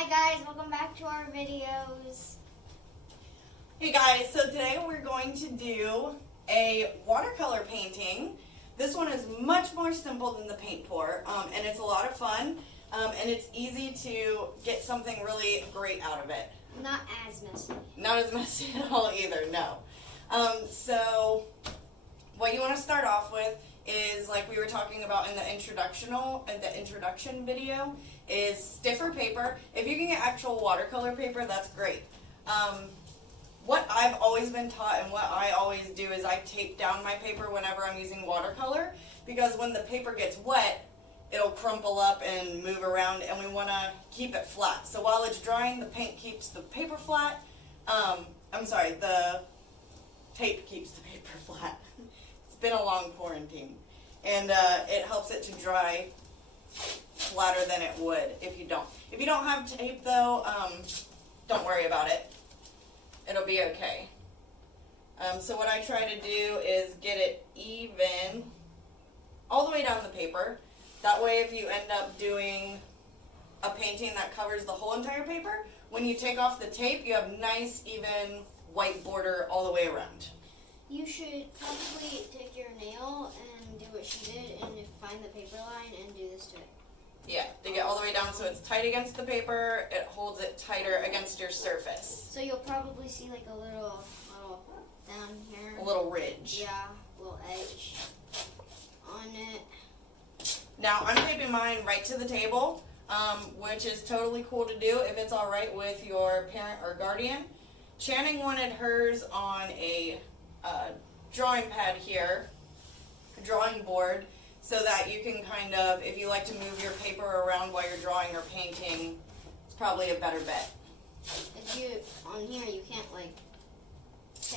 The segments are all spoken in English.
Hi guys, welcome back to our videos. Hey guys, so today we're going to do a watercolor painting. This one is much more simple than the paint pour, and it's a lot of fun, and it's easy to get something really great out of it. Not as messy. Not as messy at all either, no. So what you want to start off with is, like we were talking about in the introduction video, is stiffer paper. If you can get actual watercolor paper, that's great. What I've always been taught and what I always do is I tape down my paper whenever I'm using watercolor, because when the paper gets wet, it'll crumple up and move around, and we want to keep it flat. So while it's drying, the paint keeps the paper flat. The tape keeps the paper flat. It's been a long quarantine, and it helps it to dry flatter than it would if you don't. If you don't have tape though, don't worry about it. It'll be okay. So what I try to do is get it even all the way down the paper. That way if you end up doing a painting that covers the whole entire paper, when you take off the tape, you have nice, even white border all the way around. You should probably take your nail and do what she did and find the paper line and do this to it. Yeah, to get all the way down so it's tight against the paper, it holds it tighter against your surface. So you'll probably see like a little down here. A little ridge. Yeah, a little edge on it. Now, I'm taping mine right to the table, which is totally cool to do if it's all right with your parent or guardian. Channing wanted hers on a drawing pad here, a drawing board, so that you can kind of, if you like to move your paper around while you're drawing or painting, it's probably a better bet. If you, on here, you can't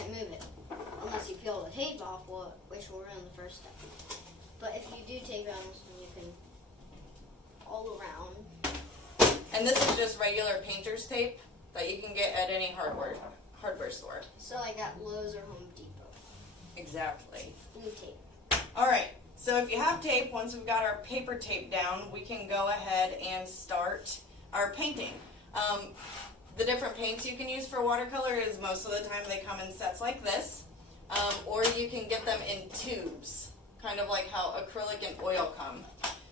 move it unless you peel the tape off, which we're in the first step. But if you do tape it on this one, you can all around. And this is just regular painter's tape that you can get at any hardware store. So like at Lowe's or Home Depot. Exactly. Blue tape. Alright, so if you have tape, once we've got our paper tape down, we can go ahead and start our painting. The different paints you can use for watercolor is most of the time they come in sets like this, or you can get them in tubes, kind of like how acrylic and oil come.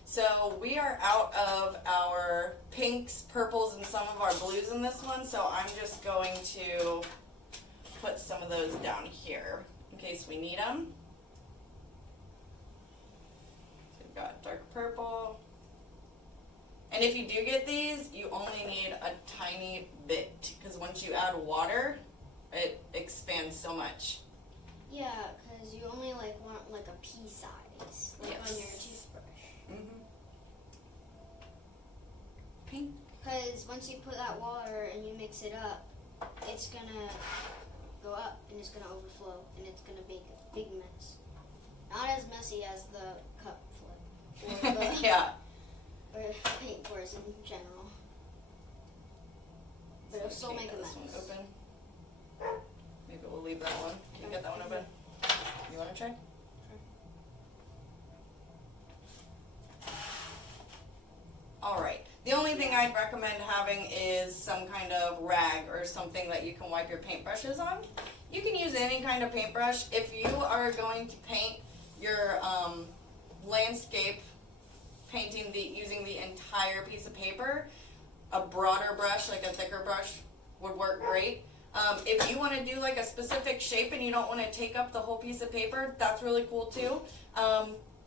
So we are out of our pinks, purples, and some of our blues in this one, so I'm just going to put some of those down here in case we need them. So we've got dark purple. And if you do get these, you only need a tiny bit, because once you add water, it expands so much. Yeah, because you only want a pea size, like Yes. on your toothbrush. Mm-hmm. Pink. Because once you put that water and you mix it up, it's gonna go up and it's gonna overflow and it's gonna make a big mess. Not as messy as the cup flip or the Yeah. or paint pours in general, but it'll still make a This mess. one open. Maybe we'll leave that one. Can you get that one open? You want to try? Alright, the only thing I'd recommend having is some kind of rag or something that you can wipe your paintbrushes on. You can use any kind of paintbrush. If you are going to paint your landscape painting using the entire piece of paper, a broader brush, like a thicker brush, would work great. If you want to do like a specific shape and you don't want to take up the whole piece of paper, that's really cool too.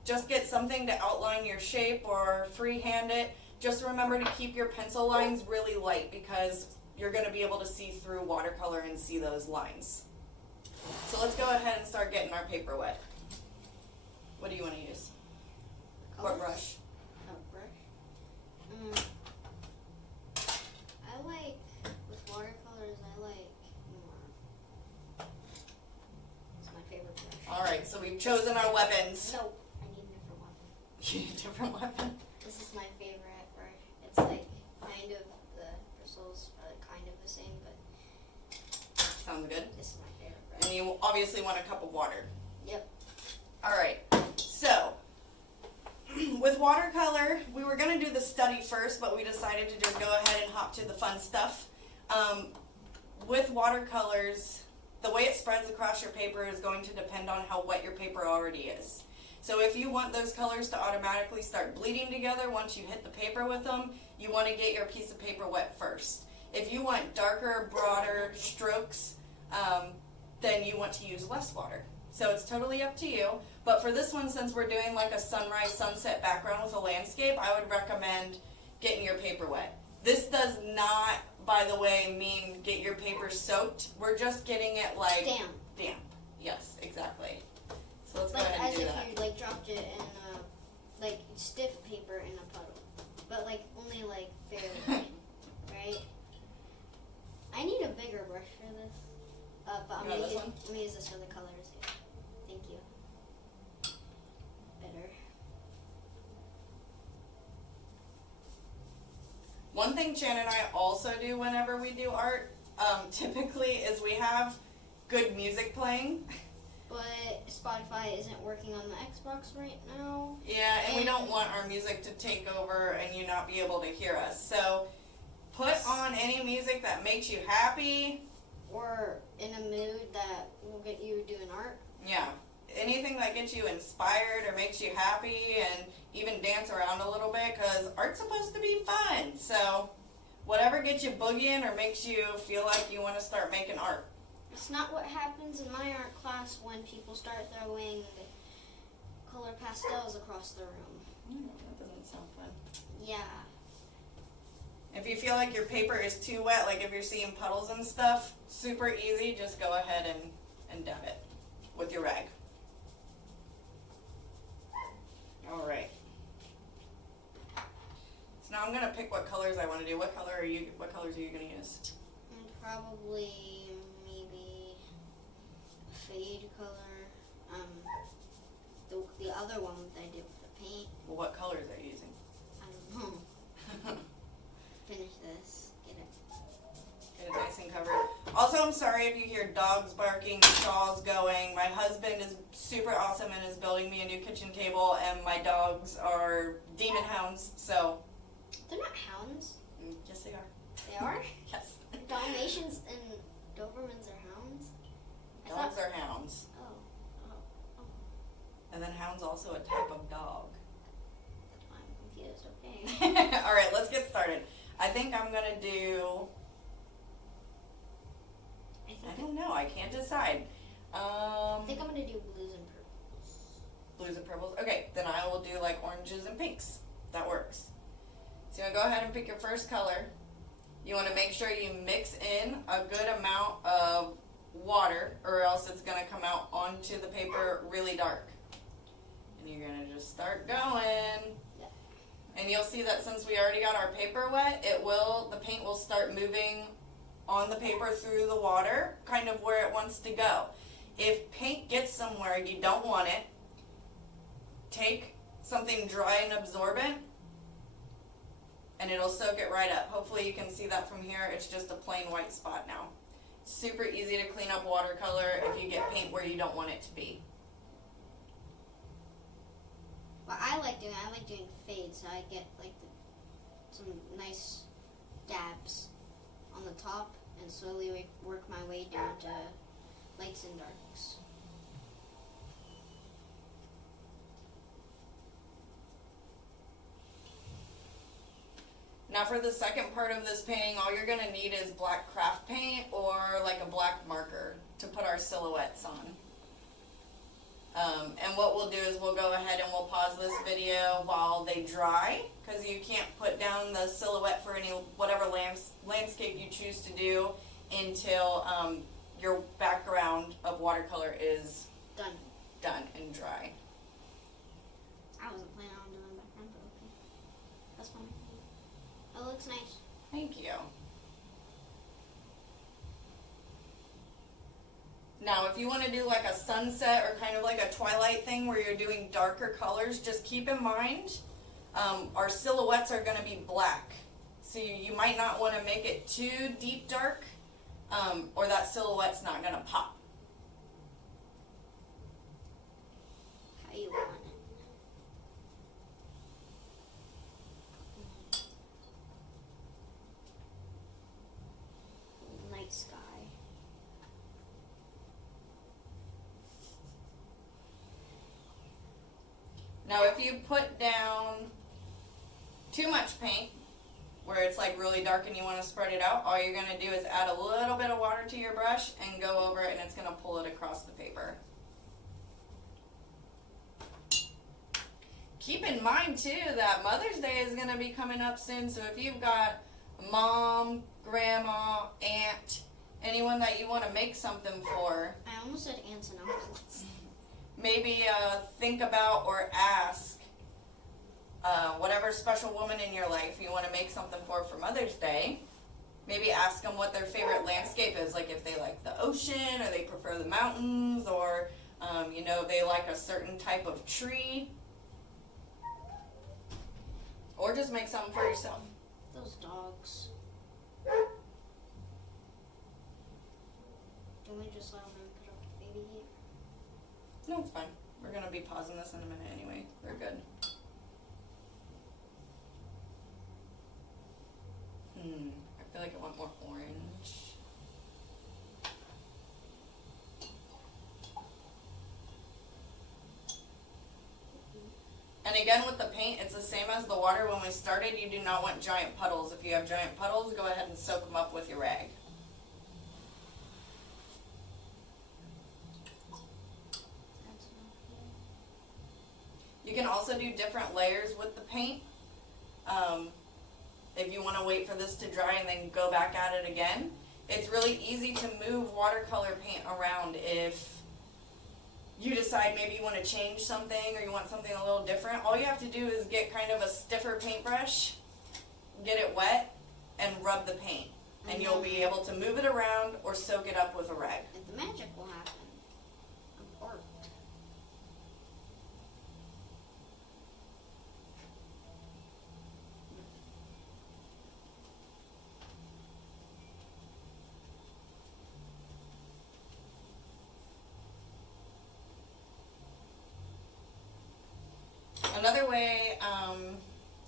Just get something to outline your shape or freehand it. Just remember to keep your pencil lines really light, because you're going to be able to see through watercolor and see those lines. So let's go ahead and start getting our paper wet. What do you want to use? What brush? Oh, brush. I like, with watercolors, I like more. It's my favorite brush. Alright, so we've chosen our weapons. No, I need a different one. You need a different weapon? This is my favorite brush. It's like kind of the bristles are kind of the same, but Sounds good. this is my favorite brush. And you obviously want a cup of water. Yep. Alright, so With watercolor, we were going to do the study first, but we decided to just go ahead and hop to the fun stuff. With watercolors, the way it spreads across your paper is going to depend on how wet your paper already is. So if you want those colors to automatically start bleeding together once you hit the paper with them, you want to get your piece of paper wet first. If you want darker, broader strokes, then you want to use less water. So it's totally up to you. But for this one, since we're doing like a sunrise, sunset background with a landscape, I would recommend getting your paper wet. This does not, by the way, mean get your paper soaked. We're just getting it like damp. Yes, exactly. So let's go ahead and do that. As if you like dropped it in like stiff paper in a puddle, but like only like barely, right? I need a bigger brush for this. But I'm gonna use this for the colors. Thank you. Better. One thing Chan and I also do whenever we do art, typically, is we have good music playing. But Spotify isn't working on the Xbox right now. Yeah, and we don't want our music to take over and you not be able to hear us. So put on any music that makes you happy. Or in a mood that will get you doing art. Yeah, anything that gets you inspired or makes you happy, and even dance around a little bit, because art's supposed to be fun. So whatever gets you boogieing or makes you feel like you want to start making art. It's not what happens in my art class when people start throwing color pastels across the room. That doesn't sound fun. Yeah. If you feel like your paper is too wet, like if you're seeing puddles and stuff, super easy, just go ahead and dab it with your rag. Alright. So now I'm going to pick what colors I want to do. What colors are you going to use? Probably maybe fade color. The other one that I did with the paint. Well, what colors are you using? I don't know. Finish this. Get it nice and covered. Also, I'm sorry if you hear dogs barking, saws going. My husband is super awesome and is building me a new kitchen table, and my dogs are demon hounds, so. They're not hounds. Yes, they are. They are? Yes. Dalmatians and Dobermans are hounds? Dogs are hounds. Oh. And then hound's also a type of dog. I'm confused, okay. Alright, let's get started. I think I'm going to do... I don't know. I can't decide. I think I'm going to do blues and purples. Blues and purples? Okay, then I will do like oranges and pinks. That works. So you want to go ahead and pick your first color. You want to make sure you mix in a good amount of water, or else it's going to come out onto the paper really dark. And you're going to just start going. Yeah. And you'll see that since we already got our paper wet, the paint will start moving on the paper through the water, kind of where it wants to go. If paint gets somewhere you don't want it, take something dry and absorbent, and it'll soak it right up. Hopefully you can see that from here. It's just a plain white spot now. Super easy to clean up watercolor if you get paint where you don't want it to be. What I like doing fades, so I get like some nice dabs on the top and slowly work my way down to lights and darks. Now for the second part of this painting, all you're going to need is black craft paint or like a black marker to put our silhouettes on. And what we'll do is we'll go ahead and we'll pause this video while they dry, because you can't put down the silhouette for whatever landscape you choose to do until your background of watercolor is done and dry. I wasn't planning on doing background, but okay. That's fine. That looks nice. Thank you. Now, if you want to do like a sunset or kind of like a twilight thing where you're doing darker colors, just keep in mind our silhouettes are going to be black. So you might not want to make it too deep dark, or that silhouette's not going to pop. How you want Now if you put down too much paint, where it's like really dark and you want to spread it out, all you're going to do is add a little bit of water to your brush and go over it, and it's going to pull it across the paper. Keep in mind too that Mother's Day is going to be coming up soon, so if you've got mom, grandma, aunt, anyone that you want to make something for, I almost said aunts and uncles. maybe think about or ask whatever special woman in your life you want to make something for Mother's Day. Maybe ask them what their favorite landscape is, like if they like the ocean or they prefer the mountains, or they like a certain type of tree. Or just make something for yourself. Those dogs. Can we just let them put up the baby heat? No, it's fine. We're going to be pausing this in a minute anyway. We're good. I feel like I want more orange. And again with the paint, it's the same as the water. When we started, you do not want giant puddles. If you have giant puddles, go ahead and soak them up with your rag. You can also do different layers with the paint. If you want to wait for this to dry and then go back at it again, it's really easy to move watercolor paint around if you decide maybe you want to change something or you want something a little different. All you have to do is get kind of a stiffer paintbrush, get it wet, and rub the paint. And you'll be able to move it around or soak it up with a rag. And the magic will happen. Of art. Another way,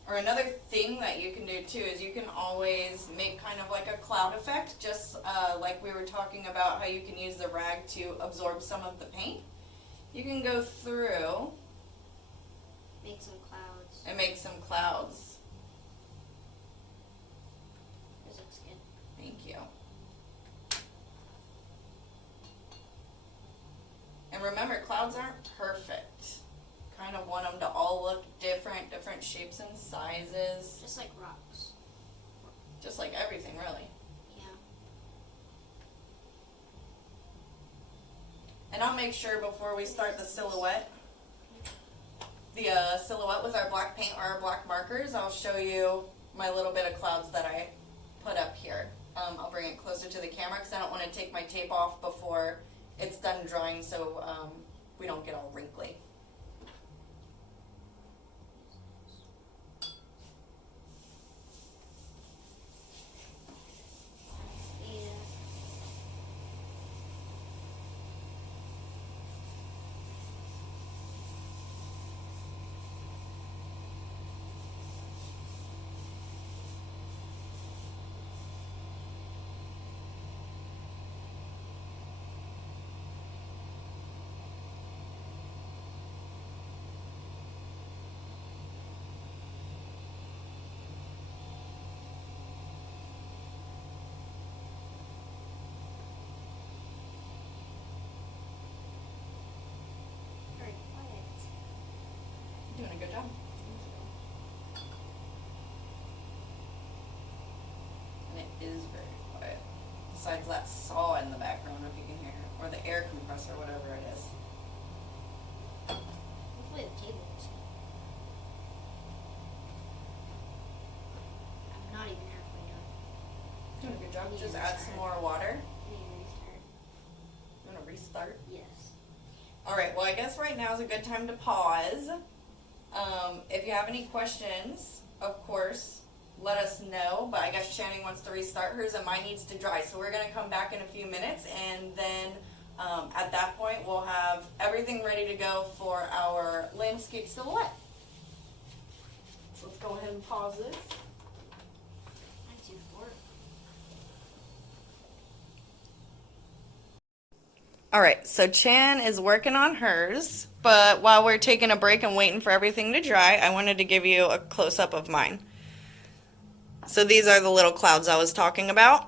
or another thing that you can do too is you can always make kind of like a cloud effect, just like we were talking about how you can use the rag to absorb some of the paint. You can go through Make some clouds. and make some clouds. This looks good. Thank you. And remember, clouds aren't perfect. Kind of want them to all look different shapes and sizes. Just like rocks. Just like everything, really. Yeah. And I'll make sure before we start the silhouette with our black paint or our black markers, I'll show you my little bit of clouds that I put up here. I'll bring it closer to the camera because I don't want to take my tape off before it's done drying, so we don't get all wrinkly. Very quiet. You're doing a good job. And it is very quiet. Besides that saw in the background, if you can hear it, or the air compressor, whatever it is. Hopefully the table is good. I'm not even halfway done. Doing a good job. Need Just to add restart. some more water. I need to restart. You want to restart? Yes. Alright, well I guess right now is a good time to pause. If you have any questions, of course, let us know. But I guess Channing wants to restart hers and mine needs to dry. So we're going to come back in a few minutes, and then at that point we'll have everything ready to go for our landscape silhouette. So let's go ahead and pause this. I'm too short. All right, so Chan is working on hers, but while we're taking a break and waiting for everything to dry, I wanted to give you a close-up of mine. So these are the little clouds I was talking about.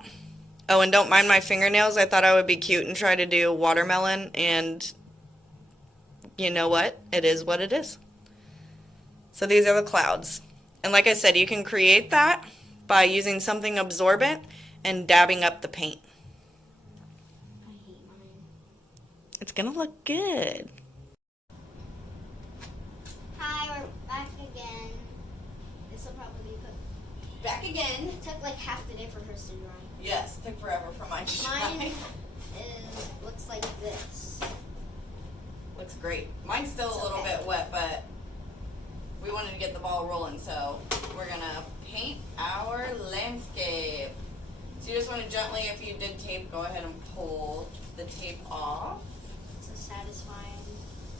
Oh, and don't mind my fingernails. I thought I would be cute and try to do watermelon, and you know what? It is what it is. So these are the clouds. And like I said, you can create that by using something absorbent and dabbing up the paint. I hate mine. It's gonna look good. Hi, we're back again. This will probably be put. Back again. It took like half the day for hers to dry. Yes, took forever for mine to Mine dry. looks like this. Looks great. Mine's still a little bit wet, but we wanted to get the ball rolling, so we're gonna paint our landscape. So you just want to gently, if you did tape, go ahead and pull the tape off. So satisfying.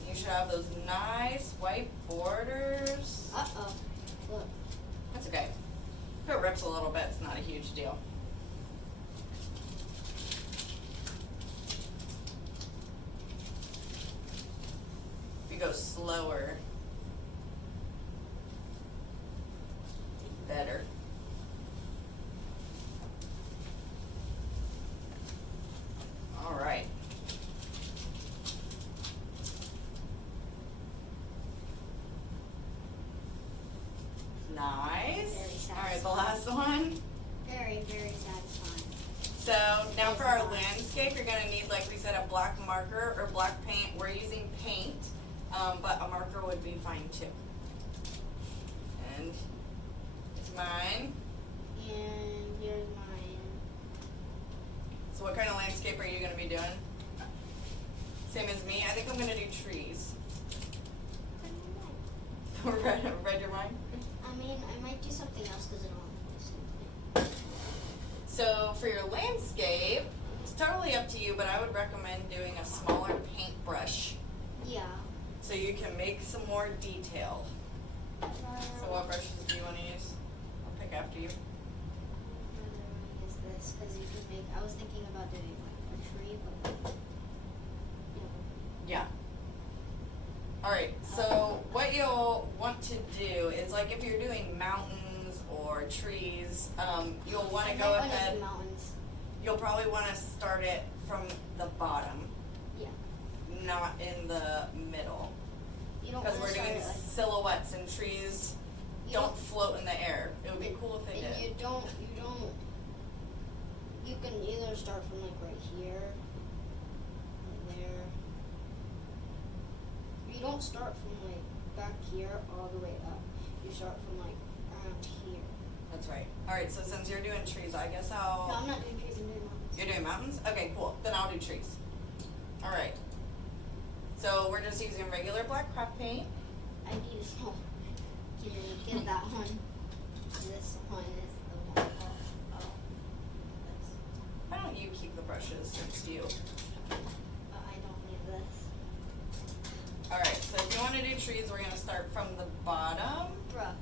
You should have those nice white borders. Uh-oh. Look. That's okay. If it rips a little bit, it's not a huge deal. If you go slower, better. All right. Nice. All right, the last one. Very, very satisfying. So now for our landscape, you're gonna need, like we said, a black marker or black paint. We're using paint, but a marker would be fine too. And it's mine. And here's mine. So what kind of landscape are you gonna be doing? Same as me. I think I'm gonna do trees. Read your mind? I mean, I might do something else because I don't want to do something. So for your landscape, it's totally up to you, but I would recommend doing a smaller paintbrush Yeah. so you can make some more detail. So what brushes do you want to use? I'll pick after you. Is this because you can make? I was thinking about doing like a tree, but Yeah. All right. So what you'll want to do is, like, if you're doing mountains or trees, you'll want to go ahead. Mountains. You'll probably want to start it from the bottom, Yeah. not in the middle, You don't because want we're to start doing it like. silhouettes and trees You don't float in the air. It would be cool if they And did. you don't. You can either start from like right here, and there. You don't start from like back here all the way up. You start from like around here. That's right. All right. So since you're doing trees, I guess No, I'll. I'm not doing trees. I'm doing mountains. You're doing mountains? Okay, cool. Then I'll do trees. All right. So we're just using regular black craft paint. I need a small. Can you get that one? This one is the one. Oh. This. Why don't you keep the brushes? It's you. But I don't need this. All right. So if you want to do trees, we're gonna start from the bottom. Bruh.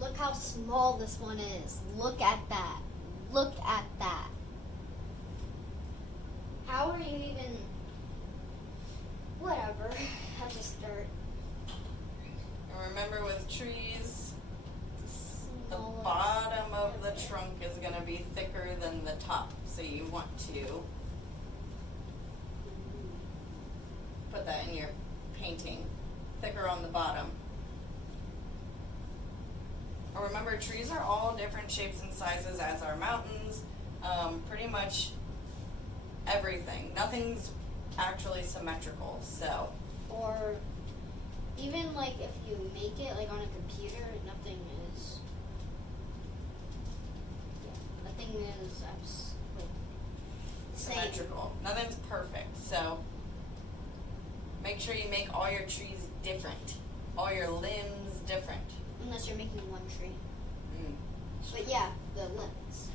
Look how small this one is. Look at that. Look at that. How are you even... Whatever. I'll just start. And remember, with trees, the Smallest bottom of the ever. trunk is gonna be thicker than the top. So you want to put that in your painting, thicker on the bottom. And remember, trees are all different shapes and sizes, as are mountains. Pretty much everything. Nothing's actually symmetrical. So Or even like if you make it like on a computer, nothing is... Yeah, nothing is same. symmetrical. Nothing's perfect. So make sure you make all your trees different, all your limbs different. Unless you're making one tree. Mm. But yeah, the limbs.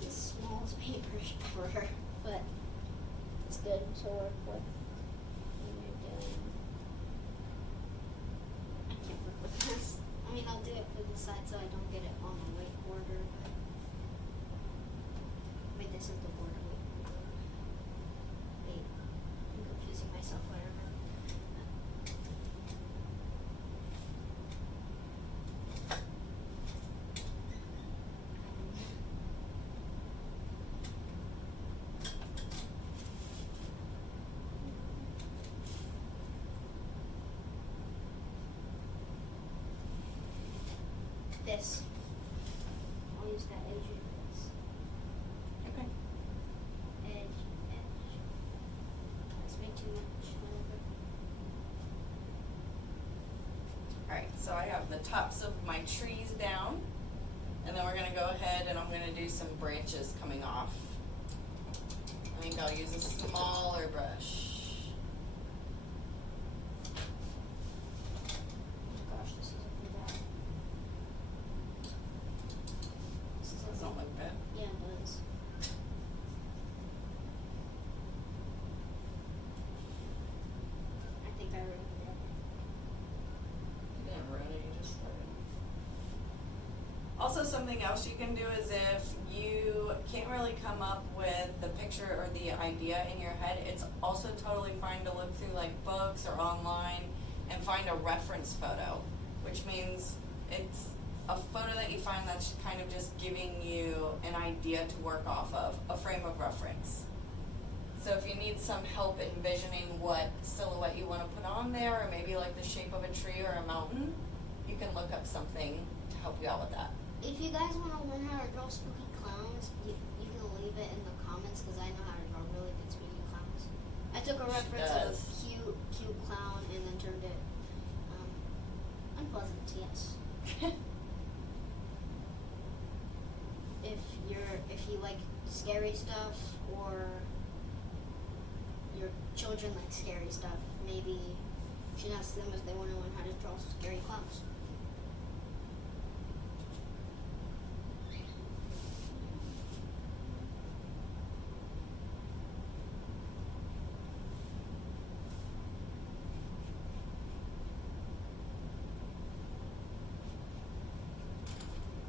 The smallest paintbrush ever, but it's good to work with when you're doing. I can't work with this. this. I'll use that edge of this. Okay. Edge. That's way too much. Alright, so I have the tops of my trees down. And then we're going to go ahead and I'm going to do some branches coming off. I think I'll use a smaller brush. Gosh, this is looking bad. This is Doesn't look bad. Yeah, it does. I think I ruined it. You didn't ruin it, you just started. Also, something else you can do is if you can't really come up with the picture or the idea in your head, it's also totally fine to look through like books or online and find a reference photo, which means it's a photo that you find that's kind of just giving you an idea to work off of, a frame of reference. So if you need some help envisioning what silhouette you want to put on there, or maybe like the shape of a tree or a mountain, you can look up something to help you out with that. If you guys want to learn how to draw spooky clowns, you can leave it in the comments because I know how to draw really good spooky clowns. I took a reference of a cute clown and then turned it unpleasant, yes. If you like scary stuff or your children like scary stuff, maybe you should ask them if they want to learn how to draw scary clowns.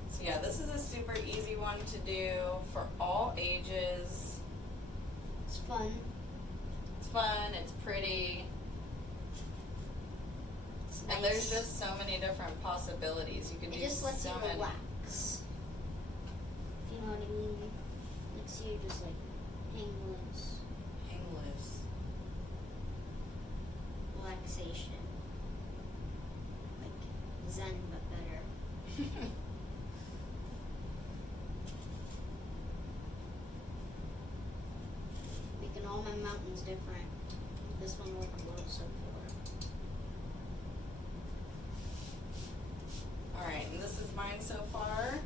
So yeah, this is a super easy one to do for all ages. It's fun. It's fun, it's pretty, It's and nice. there's just so many different possibilities. You can It do just lets so you many. relax. If you know what I mean. Lets you just like hang loose. Hang loose. Relaxation. Like Zen but better. Making all my mountains different. This one will look a little circular. Alright, and this is mine so far.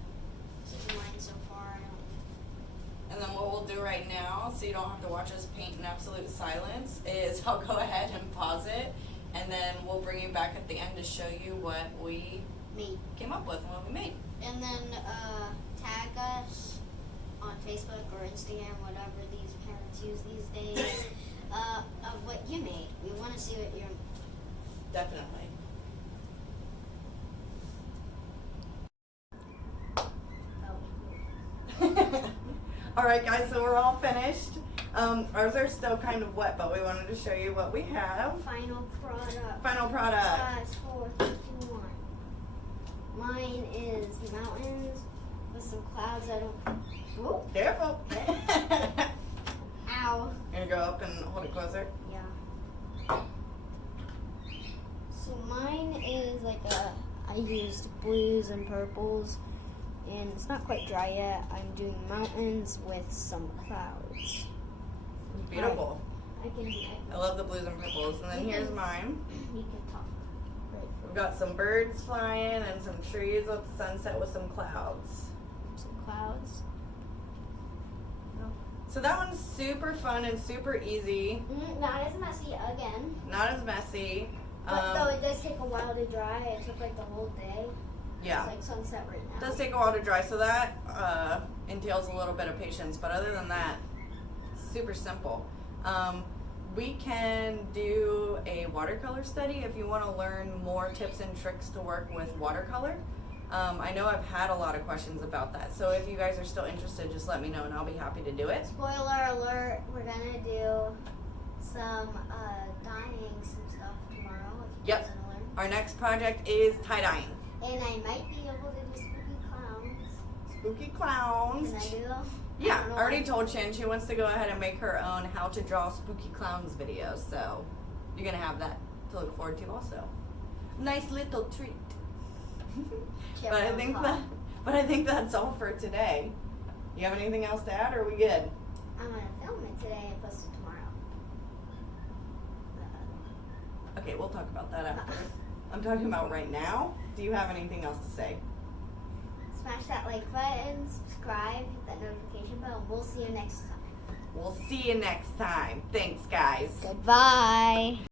This is mine so far. And then what we'll do right now, so you don't have to watch us paint in absolute silence, is I'll go ahead and pause it, and then we'll bring you back at the end to show you what we Made. came up with and what we made. And then tag us on Facebook or Instagram, whatever these parents use these days, of what you made. We want to see what you're. Definitely. Oh. Alright guys, so we're all finished. Ours are still kind of wet, but we wanted to show you what we have. Final product. Final product. 5, 4, 3, 2, 1. Mine is mountains with some clouds. I don't. Whoa. Careful. Ow. Gonna go up and hold it closer. Yeah. So mine is like I used blues and purples, and it's not quite dry yet. I'm doing mountains with some clouds. Beautiful. I can. I love the blues and purples. And then here's mine. You can talk. We've got some birds flying and some trees with sunset with some clouds. Some clouds. So that one's super fun and super easy. Not as messy again. Not as messy. But though it does take a while to dry. It took like the whole day. Yeah. It's like sunset right It now. does take a while to dry, so that entails a little bit of patience. But other than that, it's super simple. We can do a watercolor study if you want to learn more tips and tricks to work with watercolor. I know I've had a lot of questions about that, so if you guys are still interested, just let me know and I'll be happy to do it. Spoiler alert, we're gonna do some dyeing some stuff tomorrow if you Yep. guys wanna learn. Our next project is tie-dyeing. And I might be able to do spooky clowns. Spooky clowns. Can I do those? Yeah, I don't know. I already told Chin she wants to go ahead and make her own how to draw spooky clowns video, so you're gonna have that to look forward to also. Nice little treat. But I think that's all for today. You have anything else to add, or are we good? I'm gonna film it today and post it tomorrow. Okay, we'll talk about that after. I'm talking about right now. Do you have anything else to say? Smash that like button, subscribe, hit that notification bell, and we'll see you next time. We'll see you next time. Thanks, guys. Goodbye.